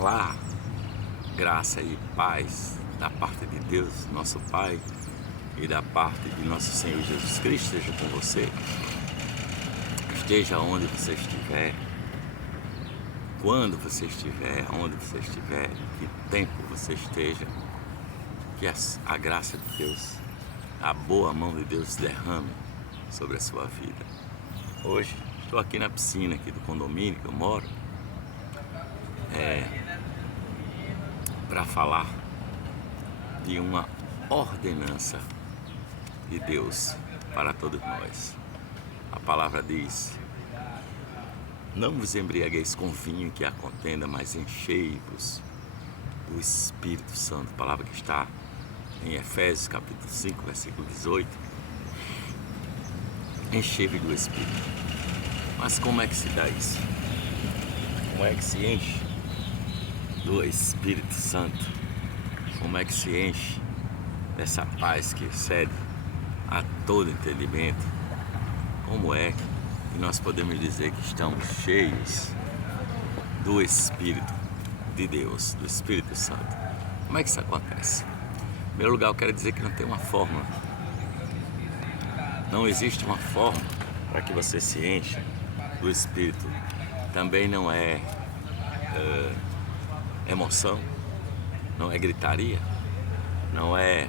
Olá, graça e paz da parte de Deus, nosso Pai, e da parte de nosso Senhor Jesus Cristo esteja com você. Esteja onde você estiver, quando você estiver, onde você estiver, que tempo você esteja, que a graça de Deus, a boa mão de Deus derrame sobre a sua vida. Hoje estou aqui na piscina aqui do condomínio que eu moro, para falar de uma ordenança de Deus para todos nós. A palavra diz: não vos embriagueis com vinho que há contenda, mas enchei-vos do Espírito Santo. A palavra que está em Efésios capítulo 5, versículo 18. Enchei-vos do Espírito. Mas como é que se dá isso? Como é que se enche do Espírito Santo? Como é que se enche dessa paz que excede a todo entendimento? Como é que nós podemos dizer que estamos cheios do Espírito de Deus, do Espírito Santo? Como é que isso acontece? Em primeiro lugar, eu quero dizer que não tem uma fórmula. Não existe uma fórmula para que você se encha do Espírito. Também não é emoção, não é gritaria, não é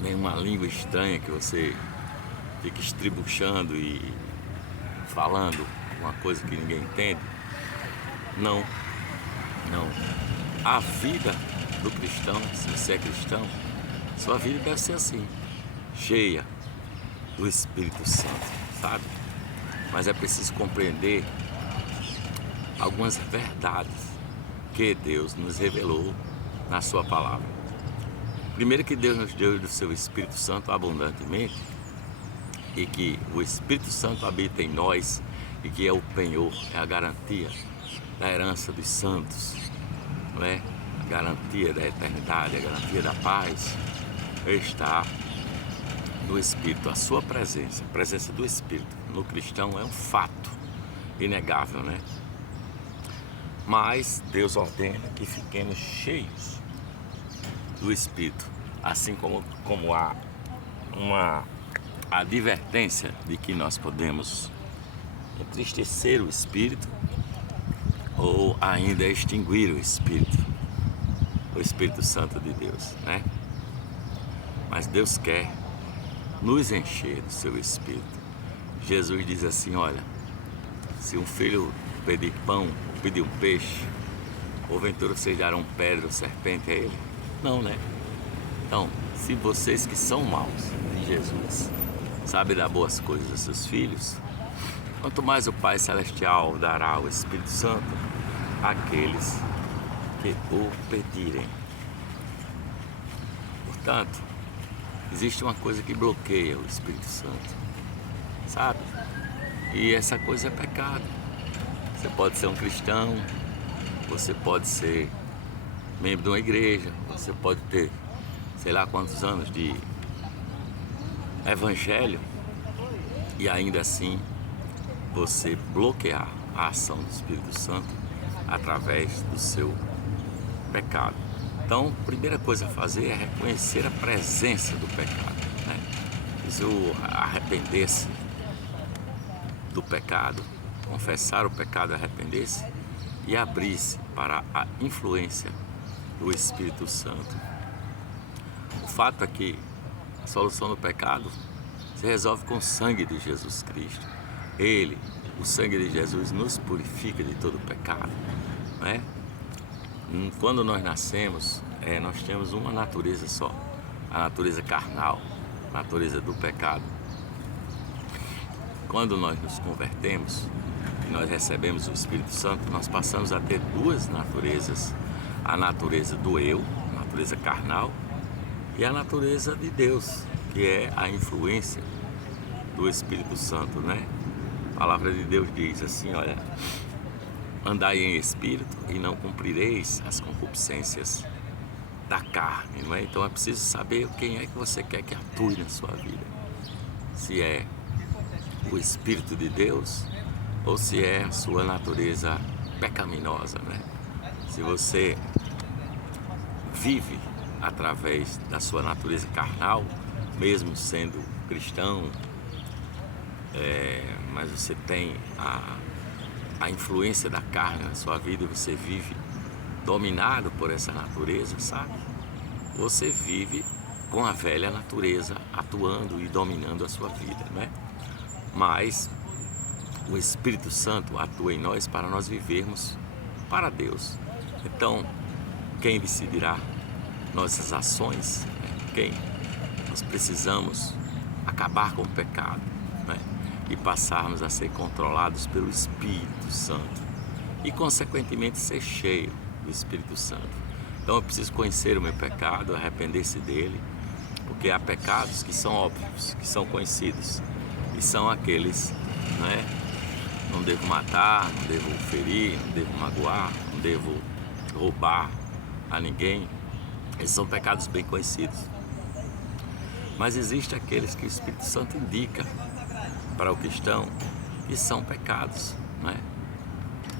nenhuma língua estranha que você fica estribuchando e falando uma coisa que ninguém entende. Não. A vida do cristão, se você é cristão, sua vida deve ser assim, cheia do Espírito Santo, sabe? Mas é preciso compreender algumas verdades que Deus nos revelou na sua palavra. Primeiro, que Deus nos deu do seu Espírito Santo abundantemente, e que o Espírito Santo habita em nós, e que é o penhor, é a garantia da herança dos santos, não é? A garantia da eternidade, a garantia da paz está no Espírito. A sua presença, a presença do Espírito no cristão é um fato inegável, né? Mas Deus ordena que fiquemos cheios do Espírito, assim como há uma advertência de que nós podemos entristecer o Espírito ou ainda extinguir o Espírito Santo de Deus, né? Mas Deus quer nos encher do seu Espírito. Jesus diz assim: olha, se um filho pedir pão, pedir um peixe, porventura vocês darão pedra ou serpente a ele? Não, né? Então, se vocês que são maus de Jesus sabem dar boas coisas aos seus filhos, quanto mais o Pai Celestial dará o Espírito Santo àqueles que o pedirem. Portanto, existe uma coisa que bloqueia o Espírito Santo, sabe? E essa coisa é pecado. Você pode ser um cristão, você pode ser membro de uma igreja, você pode ter sei lá quantos anos de evangelho e ainda assim você bloquear a ação do Espírito Santo através do seu pecado. Então, a primeira coisa a fazer é reconhecer a presença do pecado, né? Isso, arrepender-se do pecado, confessar o pecado, arrepender-se e abrir-se para a influência do Espírito Santo. O fato é que a solução do pecado se resolve com o sangue de Jesus Cristo. Ele, o sangue de Jesus, nos purifica de todo pecado, né? Quando nós nascemos, nós temos uma natureza só, a natureza carnal, a natureza do pecado. Quando nós nos convertemos e nós recebemos o Espírito Santo, nós passamos a ter duas naturezas: a natureza do eu, a natureza carnal, e a natureza de Deus, que é a influência do Espírito Santo, né? A palavra de Deus diz assim, olha: andai em espírito e não cumprireis as concupiscências da carne, não é? Então é preciso saber quem é que você quer que atue na sua vida. Se é o Espírito de Deus ou se é a sua natureza pecaminosa, né? se você vive através da sua natureza carnal, mesmo sendo cristão, mas você tem a influência da carne na sua vida e você vive dominado por essa natureza, sabe? Você vive com a velha natureza atuando e dominando a sua vida, né? Mas o Espírito Santo atua em nós para nós vivermos para Deus. Então, quem decidirá nossas ações? Quem? Nós precisamos acabar com o pecado, né? E passarmos a ser controlados pelo Espírito Santo e, consequentemente, ser cheio do Espírito Santo. Então, eu preciso conhecer o meu pecado, arrepender-se dele, porque há pecados que são óbvios, que são conhecidos, e são aqueles, né? Não devo matar, não devo ferir, não devo magoar, não devo roubar a ninguém. Esses são pecados bem conhecidos. Mas existem aqueles que o Espírito Santo indica para o cristão que são pecados, né?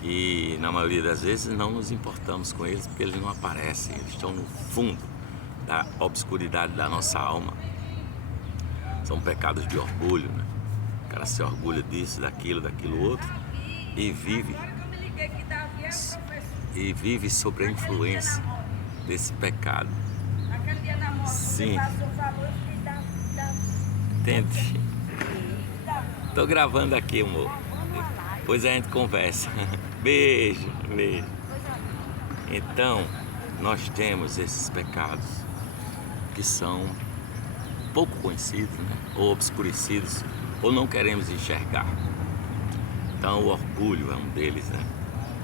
E na maioria das vezes não nos importamos com eles porque eles não aparecem, eles estão no fundo da obscuridade da nossa alma. São pecados de orgulho, né? O cara se orgulha disso, daquilo outro e vive sob a influência desse pecado. Sim. Entende? Tô gravando aqui, amor. Depois a gente conversa. Beijo, beijo. Então, nós temos esses pecados que são pouco conhecidos, né? Ou obscurecidos, ou não queremos enxergar. Então, o orgulho é um deles, né?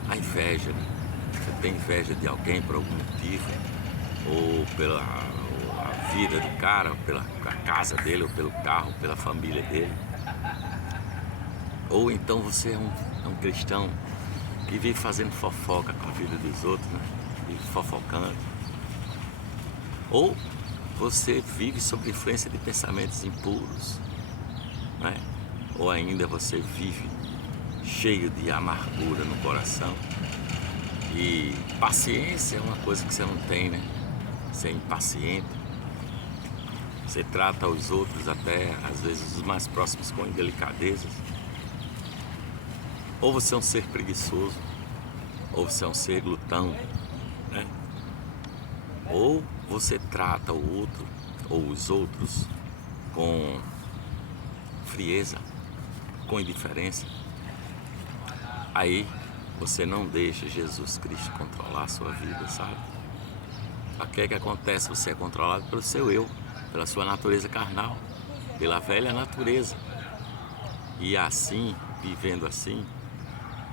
A inveja, né? Você tem inveja de alguém por algum motivo, ou pela a vida do cara, ou pela casa dele, ou pelo carro, ou pela família dele. Ou então você é um cristão que vive fazendo fofoca com a vida dos outros, né? Vive fofocando. Ou você vive sob influência de pensamentos impuros, né? Ou ainda você vive cheio de amargura no coração. E paciência é uma coisa que você não tem, né? Você é impaciente. Você trata os outros, até às vezes os mais próximos, com indelicadezas. Ou você é um ser preguiçoso, ou você é um ser glutão, né? Ou você trata o outro ou os outros com frieza, com indiferença. Aí você não deixa Jesus Cristo controlar a sua vida, sabe? O que é que acontece? Você é controlado pelo seu eu, pela sua natureza carnal, pela velha natureza. E assim, vivendo assim,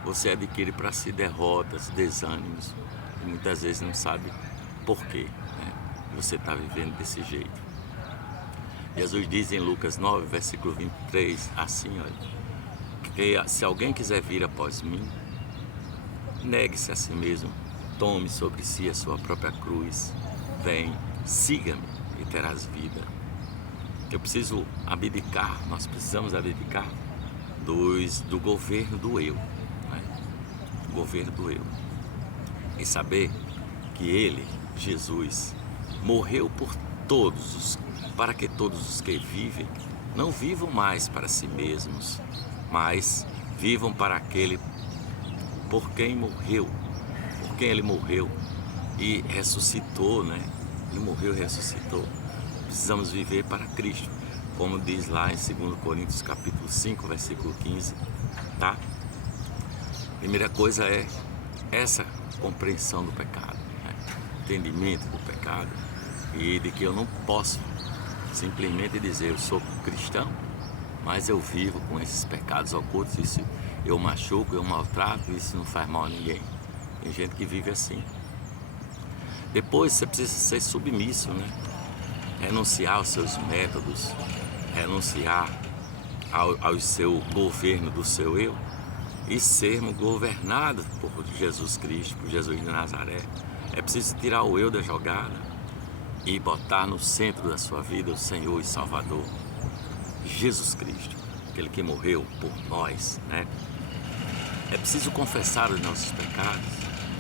você adquire para si derrotas, desânimos, e muitas vezes não sabe por quê, né? Você está vivendo desse jeito. Jesus diz em Lucas 9, versículo 23, assim, olha, que se alguém quiser vir após mim, negue-se a si mesmo, tome sobre si a sua própria cruz, vem, siga-me e terás vida. Eu preciso abdicar, nós precisamos abdicar do governo do eu, né? Do governo do eu. E saber que Ele, Jesus, morreu por todos, para que todos os que vivem não vivam mais para si mesmos, mas vivam para aquele por quem morreu, por quem Ele morreu e ressuscitou, né? Ele morreu e ressuscitou. Precisamos viver para Cristo, como diz lá em 2 Coríntios capítulo 5, versículo 15, tá? Primeira coisa é essa compreensão do pecado, né? Entendimento do pecado e de que eu não posso simplesmente dizer eu sou cristão, mas eu vivo com esses pecados ocultos, isso eu machuco, eu maltrato, isso não faz mal a ninguém. Tem gente que vive assim. Depois você precisa ser submisso, né? Renunciar aos seus métodos, renunciar ao seu governo do seu eu e sermos governados por Jesus Cristo, por Jesus de Nazaré. É preciso tirar o eu da jogada e botar no centro da sua vida o Senhor e Salvador, Jesus Cristo, aquele que morreu por nós, né? É preciso confessar os nossos pecados,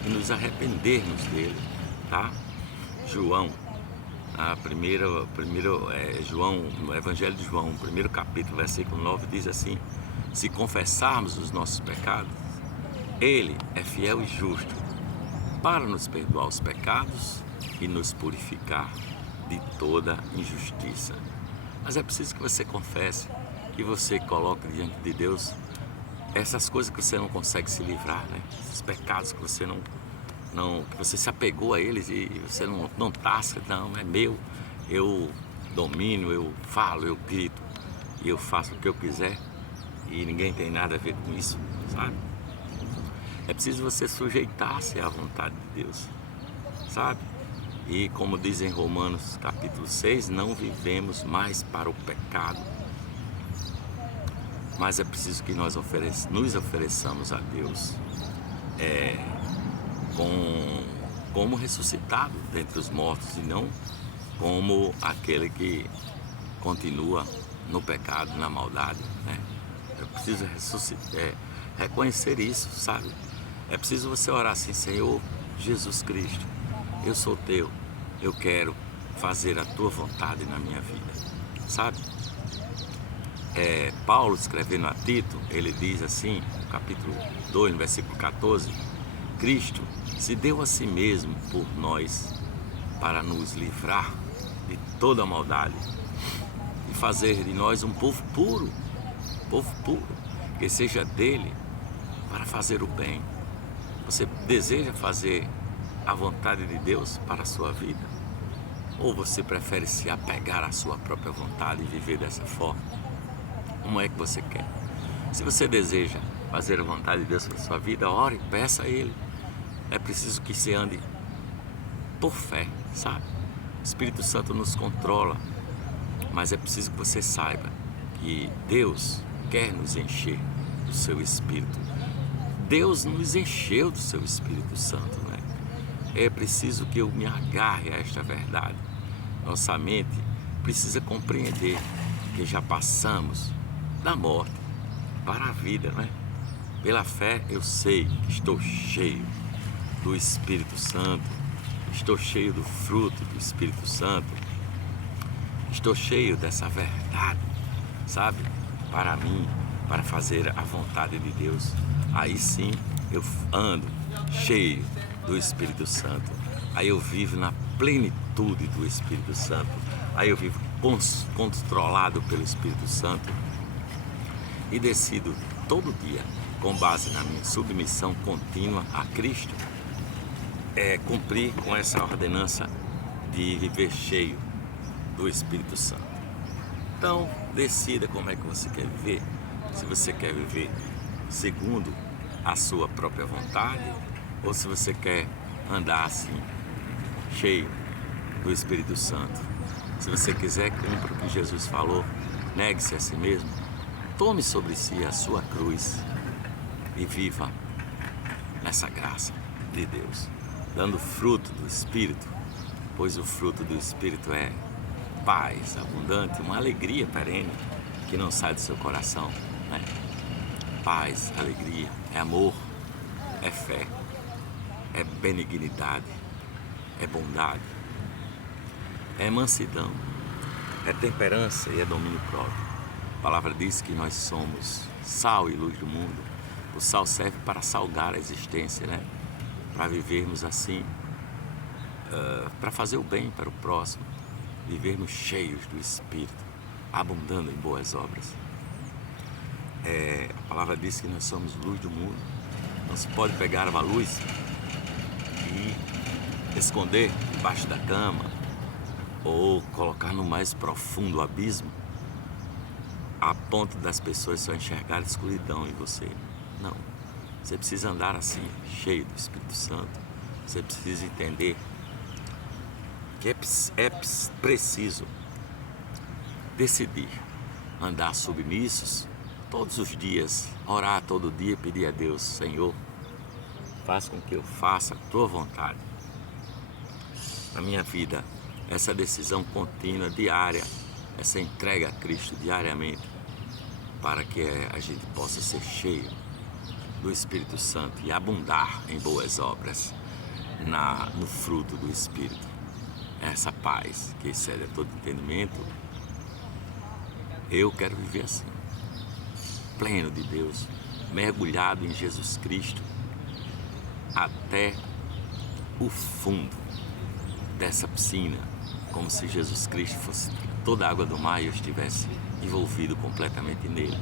e nos arrependermos dele, tá? João, João, no Evangelho de João, primeiro capítulo, versículo 9, diz assim: se confessarmos os nossos pecados, ele é fiel e justo para nos perdoar os pecados e nos purificar de toda injustiça. Mas é preciso que você confesse, que você coloque diante de Deus essas coisas que você não consegue se livrar, né? Esses pecados que você que você se apegou a eles e você não tasca, não, é meu, eu domino, eu falo, eu grito e eu faço o que eu quiser e ninguém tem nada a ver com isso, sabe? É preciso você sujeitar-se à vontade de Deus, sabe? E como diz em Romanos capítulo 6, não vivemos mais para o pecado, mas é preciso que nós nos ofereçamos a Deus como ressuscitado dentre os mortos e não como aquele que continua no pecado, na maldade, né? É preciso reconhecer isso, sabe? É preciso você orar assim: Senhor Jesus Cristo, eu sou teu, eu quero fazer a tua vontade na minha vida, sabe? Paulo, escrevendo a Tito, ele diz assim, no capítulo 2, no versículo 14: Cristo se deu a si mesmo por nós para nos livrar de toda a maldade e fazer de nós um povo puro, que seja dele para fazer o bem. Você deseja fazer a vontade de Deus para a sua vida? Ou você prefere se apegar à sua própria vontade e viver dessa forma? Como é que você quer? Se você deseja fazer a vontade de Deus para a sua vida, ore, peça a Ele. É preciso que você ande por fé, sabe? O Espírito Santo nos controla, mas é preciso que você saiba que Deus quer nos encher do seu Espírito. Deus nos encheu do seu Espírito Santo, né? É preciso que eu me agarre a esta verdade. Nossa mente precisa compreender que já passamos da morte para a vida, né? Pela fé eu sei que estou cheio do Espírito Santo, estou cheio do fruto do Espírito Santo, estou cheio dessa verdade, sabe? Para mim, para fazer a vontade de Deus. Aí sim eu ando cheio do Espírito Santo. Aí eu vivo na plenitude do Espírito Santo. Aí eu vivo controlado pelo Espírito Santo e decido todo dia, com base na minha submissão contínua a Cristo, cumprir com essa ordenança de viver cheio do Espírito Santo. Então, decida como é que você quer viver. Se você quer viver segundo a sua própria vontade ou se você quer andar assim, cheio do Espírito Santo. Se você quiser, cumpra o que Jesus falou, negue-se a si mesmo, tome sobre si a sua cruz e viva nessa graça de Deus, dando fruto do Espírito, pois o fruto do Espírito é paz abundante, uma alegria perene que não sai do seu coração, né? Paz, alegria, é amor, é fé, é benignidade, é bondade, é mansidão, é temperança e é domínio próprio. A palavra diz que nós somos sal e luz do mundo. O sal serve para salgar a existência, né? Para vivermos assim, para fazer o bem para o próximo, vivermos cheios do Espírito, abundando em boas obras. A palavra diz que nós somos luz do mundo. Não se pode pegar uma luz e esconder debaixo da cama ou colocar no mais profundo abismo a ponto das pessoas só enxergarem escuridão em você. Não, você precisa andar assim, cheio do Espírito Santo. Você precisa entender que é preciso decidir andar submissos todos os dias, orar todo dia e pedir a Deus: Senhor, faz com que eu faça a tua vontade na minha vida. Essa decisão contínua, diária, essa entrega a Cristo diariamente, para que a gente possa ser cheio do Espírito Santo e abundar em boas obras, no fruto do Espírito. Essa paz que excede a todo entendimento, eu quero viver assim, pleno de Deus, mergulhado em Jesus Cristo, até o fundo dessa piscina, como se Jesus Cristo fosse toda a água do mar e eu estivesse envolvido completamente nele.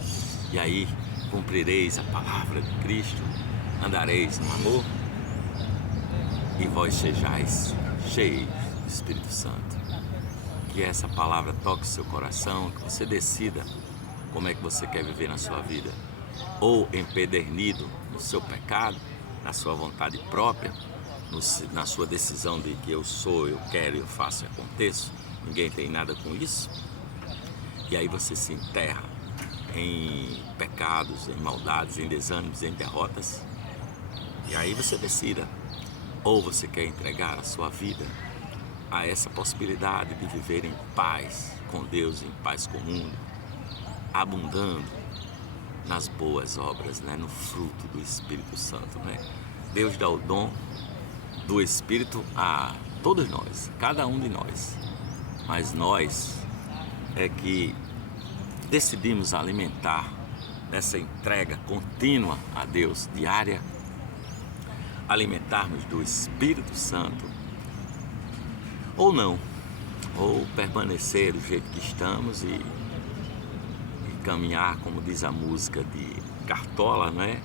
E aí cumprireis a palavra de Cristo, andareis no amor e vós sejais cheios do Espírito Santo. Que essa palavra toque seu coração, que você decida como é que você quer viver na sua vida, ou empedernido no seu pecado, na sua vontade própria, na sua decisão de que eu sou, eu quero, eu faço e aconteço, ninguém tem nada com isso, e aí você se enterra em pecados, em maldades, em desânimos, em derrotas, e aí você decida, ou você quer entregar a sua vida a essa possibilidade de viver em paz com Deus, em paz com o mundo, abundando nas boas obras, né? No fruto do Espírito Santo, né? Deus dá o dom do Espírito a todos nós, cada um de nós, mas nós é que decidimos alimentar nessa entrega contínua a Deus, diária, alimentarmos do Espírito Santo, ou não, ou permanecer do jeito que estamos e caminhar, como diz a música de Cartola, né?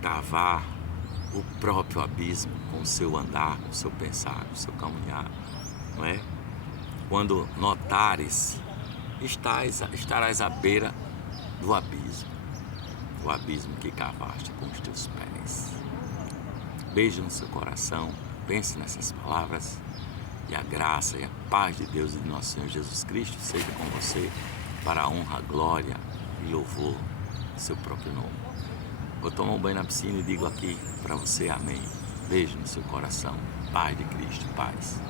Cavar o próprio abismo com o seu andar, com o seu pensar, com o seu caminhar, não é? Quando notares, estarás à beira do abismo que cavaste com os teus pés. Beijo no seu coração, pense nessas palavras e a graça e a paz de Deus e de nosso Senhor Jesus Cristo seja com você para a honra, glória e louvor do seu próprio nome. Vou tomar um banho na piscina e digo aqui para você amém. Beijo no seu coração, paz de Cristo, paz.